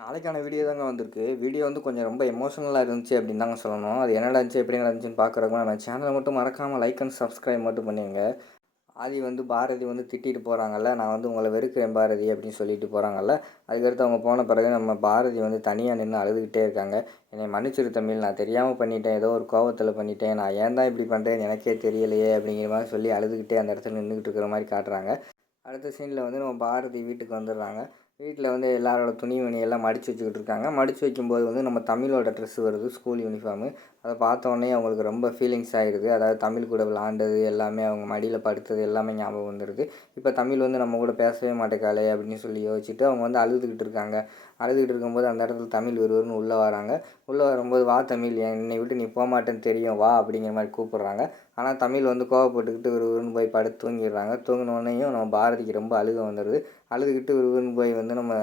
நாளைக்கான வீடியோ தாங்க வந்திருக்கு. வீடியோ வந்து கொஞ்சம் ரொம்ப எமோஷனலா இருந்துச்சு அப்படின்னு தாங்க சொல்லணும். அது என்ன நடந்துச்சு, எப்படி நடந்துச்சுன்னு பார்க்குறவங்க நம்ம சேனலை மட்டும் மறக்காம லைக் அண்ட் சப்ஸ்கிரைப் மட்டும் பண்ணிடுங்க. ஆதி வந்து பாரதி வந்து திட்டிட்டு போகிறாங்கல்ல, நான் வந்து உங்களை வெறுக்கிறேன் பாரதி அப்படின்னு சொல்லிட்டு போகிறாங்கல்ல. அதுக்கடுத்து அவங்க போன பிறகு நம்ம பாரதி வந்து தனியாக நின்று அழுதுகிட்டே இருக்காங்க. என்னை மன்னிச்சிரு தமிழ், நான் தெரியாமல் பண்ணிட்டேன், ஏதோ ஒரு கோவத்தில் பண்ணிட்டேன், நான் ஏன் தான் இப்படி பண்ணுறேன்னு எனக்கே தெரியலையே அப்படிங்கிற மாதிரி சொல்லி அழுதுகிட்டே அந்த இடத்துல நின்றுக்கிட்டு இருக்கிற மாதிரி காட்டுறாங்க. அடுத்த சீனில் வந்து நம்ம பாரதி வீட்டுக்கு வந்துடுறாங்க. வீட்டில் வந்து எல்லாரோட துணிமணி எல்லாம் மடித்து வச்சுக்கிட்டு இருக்காங்க. மடித்து வைக்கும்போது வந்து நம்ம தமிழோட ட்ரெஸ் வருது, ஸ்கூல் யூனிஃபார்மு. அதை பார்த்தோன்னே அவங்களுக்கு ரொம்ப ஃபீலிங்ஸ் ஆகிடுது. அதாவது தமிழ் கூட விளாண்டது எல்லாமே, அவங்க மடியில் படுத்தது எல்லாமே ஞாபகம் வந்துடுது. இப்போ தமிழ் வந்து நம்ம கூட பேசவே மாட்டேக்காளே அப்படின்னு சொல்லி யோசிச்சுட்டு அவங்க வந்து அழுதுகிட்டு இருக்காங்க. அழுதுகிட்டு இருக்கும்போது அந்த இடத்துல தமிழ் ஒருவர்னு உள்ளே வராங்க. உள்ளே வரும்போது வா தமிழ், என்னை விட்டு நீ போகமாட்டேன்னு தெரியும் வா அப்படிங்கிற மாதிரி கூப்பிட்றாங்க. ஆனால் தமிழ் வந்து கோவப்பட்டுக்கிட்டு ஒருவருன்னு போய் படுத்து தூங்கிடுறாங்க. தூங்கினோடனையும் நம்ம பாரதிக்கு ரொம்ப அழுக வந்துடுது. அழுதுகிட்டு ஒருவருன்னு போய் வந்து நம்ம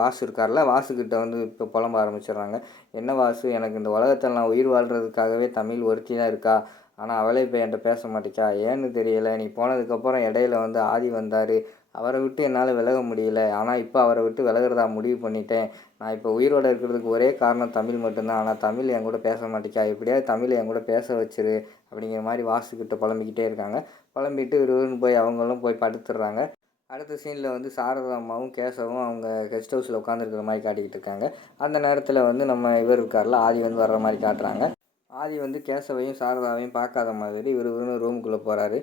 வாசு இருக்கார்ல, வாசுக்கிட்ட வந்து இப்போ புலம்ப ஆரம்பிச்சிடுறாங்க. என்ன வாசு, எனக்கு இந்த உலகத்தில் நான் உயிர் வாழ்கிறதுக்காகவே தமிழ் ஒருத்தி தான் இருக்கா, ஆனால் அவளே இப்போ என்கிட்ட பேச மாட்டேக்கா, ஏன்னு தெரியலை. நீ போனதுக்கப்புறம் இடையில வந்து ஆதி வந்தார், அவரை விட்டு என்னால் விலக முடியல, ஆனால் இப்போ அவரை விட்டு விலகிறதா முடிவு பண்ணிட்டேன். நான் இப்போ உயிரோடு இருக்கிறதுக்கு ஒரே காரணம் தமிழ் மட்டும்தான், ஆனால் தமிழ் என் கூட பேச மாட்டேக்கா, எப்படியாவது தமிழ் என் கூட பேச வச்சிரு அப்படிங்கிற மாதிரி வாசுக்கிட்ட புலம்பிக்கிட்டே இருக்காங்க. புலம்பிட்டு விறுவிறுன்னு போய் அவங்களும் போய் படுத்துடுறாங்க. அடுத்த சீனில் வந்து சாரதா அம்மாவும் கேசவும் அவங்க கெஸ்ட் ஹவுஸில் உட்காந்துருக்கிற மாதிரி காட்டிக்கிட்டு இருக்காங்க. அந்த நேரத்தில் வந்து நம்ம இவர் இருக்கார்ல, ஆதி வந்து வர்ற மாதிரி காட்டுறாங்க. ஆதி வந்து கேசவையும் சாரதாவையும் பார்க்காத மாதிரி இவர் ரூமுக்குள்ளே போகிறாரு.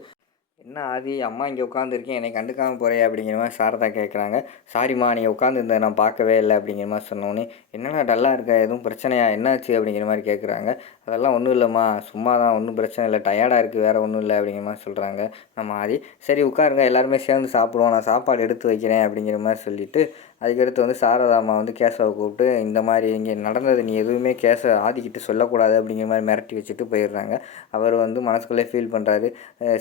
என்ன ஆதி, அம்மா இங்கே உட்காந்துருக்கேன், என்னை கண்டுக்காமல் போகிறே அப்படிங்கிற மாதிரி சாரதா கேட்குறாங்க. சாரிம்மா, நீங்கள் உட்காந்துருந்த நான் பார்க்கவே இல்லை அப்படிங்கிற மாதிரி சொன்னோன்னே, என்னடா டல்லாக இருக்க, எதுவும் பிரச்சனையா, என்னாச்சு அப்படிங்கிற மாதிரி கேட்குறாங்க. அதெல்லாம் ஒன்றும் இல்லைம்மா, சும்மா தான், ஒன்றும் பிரச்சனை இல்லை, டயர்டாக இருக்குது, வேறு ஒன்றும் இல்லை அப்படிங்கிற மாதிரி சொல்கிறாங்க நம்ம ஆதி. சரி உட்காருங்க, எல்லாருமே சேர்ந்து சாப்பிடுவோம், நான் சாப்பாடு எடுத்து வைக்கிறேன் அப்படிங்கிற மாதிரி சொல்லிவிட்டு அதுக்கடுத்து வந்து சாரதாம்மா வந்து கேசவை கூப்பிட்டு, இந்த மாதிரி இங்கே நடந்தது நீ எதுவுமே ஆதிக்கிட்ட சொல்லக்கூடாது அப்படிங்கிற மாதிரி மிரட்டி வச்சுட்டு போயிடுறாங்க. அவர் வந்து மனசுக்குள்ளே ஃபீல் பண்ணுறாரு.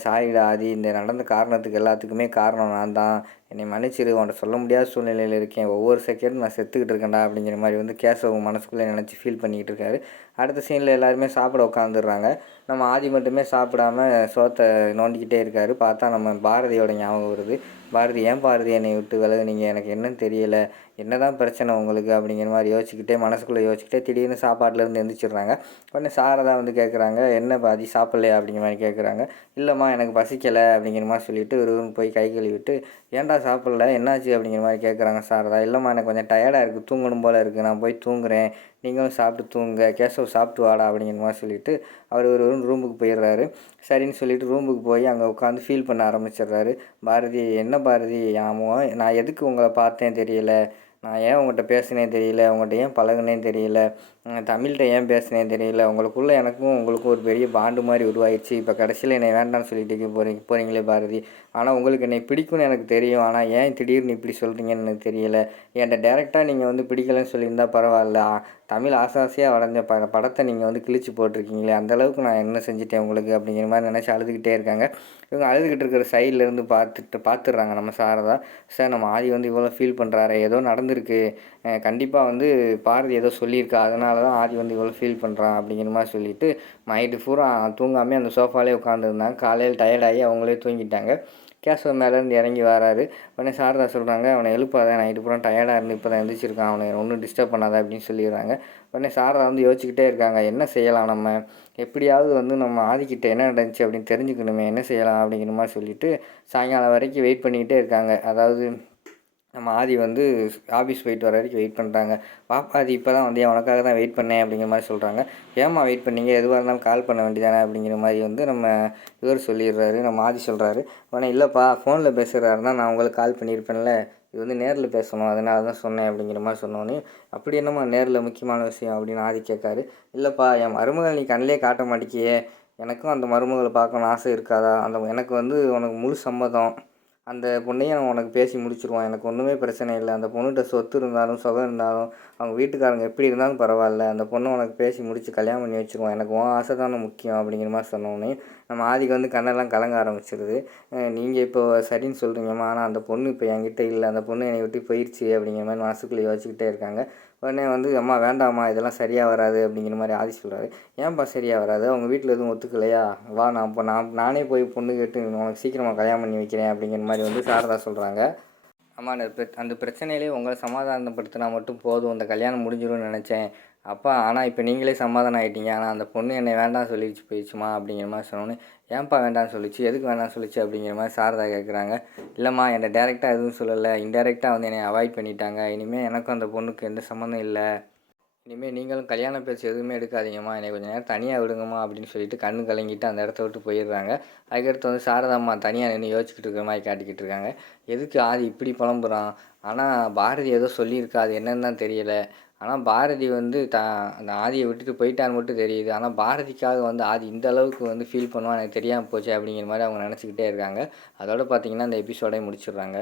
சாரிடா ஆதி, இந்த நடந்த காரணத்துக்கு எல்லாத்துக்குமே காரணம் நான் தான், என்னை மன்னிச்சிரு, உன்கிட்ட சொல்ல முடியாத சூழ்நிலையில் இருக்கேன், ஒவ்வொரு செகண்டும் நான் செத்துக்கிட்டு இருக்கேன்டா அப்படிங்கிற மாதிரி வந்து கேசவ மனசுக்குள்ளே நினச்சி ஃபீல் பண்ணிக்கிட்டு இருக்காரு. அடுத்த சீனில் எல்லாருமே சாப்பிட உட்காந்துடுறாங்க. நம்ம ஆதி மட்டுமே சாப்பிடாம சோத்தை நோண்டிக்கிட்டே இருக்காரு. பார்த்தா நம்ம பாரதியோட ஞாபகம் வருது. பாரதி, ஏன் பாரதி என்னை விட்டு விலகுனீங்க, எனக்கு என்னன்னு தெரியலை, என்ன தான் பிரச்சனை உங்களுக்கு அப்படிங்கிற மாதிரி யோசிச்சுக்கிட்டே மனசுக்குள்ளே யோசிச்சுக்கிட்டே திடீர்னு சாப்பாட்டிலேருந்து எந்திரிச்சிடுறாங்க. உடனே சாரதா வந்து கேட்குறாங்க, என்ன பாதி சாப்பிட்லையா அப்படிங்கிற மாதிரி கேட்குறாங்க. இல்லைம்மா, எனக்கு பசிக்கலை அப்படிங்கிற மாதிரி சொல்லிவிட்டு ஒரு போய் கை கழுவிட்டு, ஏன்டா சாப்பிட்ல, என்னாச்சு அப்படிங்கிற மாதிரி கேட்குறாங்க சாரதா. இல்லைம்மா, எனக்கு கொஞ்சம் டயர்டாக இருக்குது, தூங்கணும் போல் இருக்குது, நான் போய் தூங்குறேன், நீங்களும் சாப்பிட்டு தூங்குங்க, கேசவ் சாப்பிட்டு வாடா அப்படிங்கிற மாதிரி சொல்லிவிட்டு அவர் ஒரு ரூமுக்கு போயிடுறாரு. சரின்னு சொல்லிவிட்டு ரூமுக்கு போய் அங்கே உட்காந்து ஃபீல் பண்ண ஆரம்பிச்சிடுறாரு. பாரதி, என்ன பாரதி, ஆமோ நான் எதுக்கு உங்களை பார்த்தேன் தெரியல, நான் ஏன் உங்கள்கிட்ட பேசுனேன் தெரியல, உங்கள்கிட்ட ஏன் பழகுனேன்னு தெரியல, தமிழ்கிட்ட ஏன் பேசுனேன்னு தெரியல, உங்களுக்குள்ளே எனக்கும் உங்களுக்கும் ஒரு பெரிய பாண்டு மாதிரி உருவாயிடுச்சு, இப்போ கடைசியில் என்னை வேண்டாம்னு சொல்லிட்டு போகிறீங்களே பாரதி, ஆனால் உங்களுக்கு என்னை பிடிக்கும்னு எனக்கு தெரியும், ஆனால் ஏன் திடீர்னு இப்படி சொல்கிறீங்கன்னு எனக்கு தெரியலை, என்கிட்ட டேரெக்டாக நீங்கள் வந்து பிடிக்கலன்னு சொல்லியிருந்தால் பரவாயில்ல, தமிழ் ஆசையாக வரைஞ்ச படத்தை நீங்கள் வந்து கிழிச்சு போட்டிருக்கீங்களே, அந்தளவுக்கு நான் என்ன செஞ்சுட்டேன் உங்களுக்கு அப்படிங்கிற மாதிரி நினச்சி அழுதுகிட்டே இருக்காங்க. இவங்க அழுதுகிட்டு இருக்கிற சைட்லேருந்து பார்த்துடுறாங்க நம்ம சாரதா. சார், நம்ம ஆதி வந்து இவ்வளோ ஃபீல் பண்ணுறாரு, ஏதோ நடந்திருக்கு, கண்டிப்பாக வந்து பாரதி ஏதோ சொல்லியிருக்கா, அதனால தான் ஆதி வந்து இவ்வளோ ஃபீல் பண்ணுறான் அப்படிங்கிற மாதிரி சொல்லிவிட்டு நைட்டு பூரா தூங்காமே அந்த சோஃபாலே உட்காந்துருந்தாங்க. காலையில் டயர்டாகி அவங்களே தூங்கிட்டாங்க. கேசவ மேலேருந்து இறங்கி வராரு. உடனே சாரதா சொல்கிறாங்க, அவனை எழுப்பாத, நைட்டு பூரா டயர்டாக இருந்து இப்போ தான் எழுந்திரிச்சிருக்கான், அவனை ஒன்றும் டிஸ்டர்ப் பண்ணாத அப்படின்னு சொல்லிடுறாங்க. உடனே சாரதா வந்து யோசிச்சுக்கிட்டே இருக்காங்க, என்ன செய்யலாம் நம்ம, எப்படியாவது வந்து நம்ம ஆதிக்கிட்ட என்ன நடந்துச்சு அப்படின்னு தெரிஞ்சுக்கணுமே, என்ன செய்யலாம் அப்படிங்கிற மாதிரி சொல்லிவிட்டு சாயங்காலம் வரைக்கும் வெயிட் பண்ணிக்கிட்டே இருக்காங்க. அதாவது நம்ம ஆதி வந்து ஆஃபீஸ் போயிட்டு வர வரைக்கும் வெயிட் பண்ணுறாங்க. பாப்பா ஆதி, இப்போ தான் வந்து உனக்காக தான் வெயிட் பண்ணேன் அப்படிங்கிற மாதிரி சொல்கிறாங்க. ஏம்மா வெயிட் பண்ணீங்க, எதுவாக இருந்தாலும் கால் பண்ண வேண்டியதானே அப்படிங்கிற மாதிரி வந்து நம்ம இவர் சொல்லிடுறாரு. நம்ம ஆதி சொல்கிறாரு, உடனே இல்லைப்பா, ஃபோனில் பேசுகிறாருன்னா நான் உங்களுக்கு கால் பண்ணியிருப்பேன்ல, இது வந்து நேரில் பேசணும், அதனால தான் சொன்னேன் அப்படிங்கிற மாதிரி சொன்னோன்னே, அப்படி என்னம்மா நேரில் முக்கியமான விஷயம் அப்படின்னு ஆதி கேட்காரு. இல்லைப்பா, என் மருமகள் நீ கண்ணிலே காட்ட மாட்டேக்கியே, எனக்கும் அந்த மருமகளை பார்க்கணுன்னு ஆசை இருக்காதா, எனக்கு வந்து உனக்கு முழு சம்மதம், அந்த பொண்ணையும் நான் உனக்கு பேசி முடிச்சுருவோம், எனக்கு ஒன்றுமே பிரச்சனை இல்லை, அந்த பொண்ணுகிட்ட சொத்து இருந்தாலும் சுகம் இருந்தாலும் அவங்க வீட்டுக்காரங்க எப்படி இருந்தாலும் பரவாயில்ல, அந்த பொண்ணை உனக்கு பேசி முடித்து கல்யாணம் பண்ணி வச்சுருவோம், எனக்கு உன் ஆசை தானே முக்கியம் அப்படிங்கிற மாதிரி சொன்னோன்னே நம்ம ஆதிக்கு வந்து கண்ணெல்லாம் கலங்க ஆரம்பிச்சிருது. நீங்கள் இப்போ சரின்னு சொல்கிறீங்கம்மா, ஆனால் அந்த பொண்ணு இப்போ என்கிட்ட இல்லை, அந்த பொண்ணு என்னை விட்டு போயிடுச்சு அப்படிங்கிற மாதிரி மனசுக்குள்ளே யோசிச்சுக்கிட்டே இருக்காங்க. உடனே வந்து அம்மா வேண்டாம்மா, இதெல்லாம் சரியாக வராது அப்படிங்கிற மாதிரி ஆதி சொல்கிறாரு. ஏன்ப்பா சரியாக வராது, அவங்க வீட்டில் எதுவும் ஒத்துக்கலையா, வா நான் இப்போ நானே போய் பொண்ணு கேட்டு உனக்கு சீக்கிரமாக கல்யாணம் பண்ணி வைக்கிறேன் அப்படிங்கிற மாதிரி வந்து சாரதா சொல்கிறாங்க. ஆமா அந்த பிரச்சனையிலே உங்கள சமாதானப்படுத்தினா மட்டும் போதும். இந்த கல்யாணம் முடிஞ்சிரும்னு நெனச்சேன். அப்பா ஆனா இப்ப நீங்களே சமாதானம் ஆயிட்டீங்க. ஆனா அந்த பொண்ணு என்னைய வேண்டான்னு சொல்லிருச்சு போயிருச்சும்மா அப்படிங்கிற மாரி சொன்னோனே, ஏன்பா வேண்டான்னு சொல்லுச்சு? எதுக்கு வேணான்னு சொல்லுச்சு? அப்படிங்கிற மாரி சாரதா கேட்குறாங்க. இல்லம்மா என்ட்ட டைரக்ட்டா எதுவும் சொல்லல. இன்டைரக்ட்டா வந்து என்னைய அவாய்ட் பண்ணிட்டாங்க. இனிமே எனக்கும் அந்த பொண்ணுக்கும் எந்த சம்மந்தம் இல்ல. இனிமே நீங்களும் கல்யாண பேச்சு எதுவுமே எடுக்காதீங்கம்மா. என்னைய கொஞ்ச நேரம் தனியா விடுங்கம்மா அப்படின்னு சொல்லிட்டு கண்ணு கலங்கிட்டு அந்த இடத்த விட்டு போயிடுறாங்க. அதுக்கடுத்து வந்து சாரதாம்மா தனியா நின்னு யோசிச்சுக்கிட்டு இருக்கிற மாரி காட்டிக்கிட்டு இருக்காங்க. எதுக்கு ஆதி இப்படி புலம்புறான்? ஆனா பாரதி ஏதோ சொல்லியிருக்கா. அது என்னன்னு தான் தெரியல. ஆனா பாரதி வந்து அந்த ஆதிய விட்டுட்டு போயிட்டான்னு மட்டும் தெரியுது. ஆனா பாரதிக்காக வந்து ஆதி இந்த அளவுக்கு வந்து ஃபீல் பண்ணுவான் எனக்கு தெரியாம போச்சே அப்படிங்கிற மாரி அவங்க நெனச்சுக்கிட்டே இருக்காங்க. அதோட பார்த்தீங்கன்னா, இந்த எபிசோடே முடிச்சிடுறாங்க.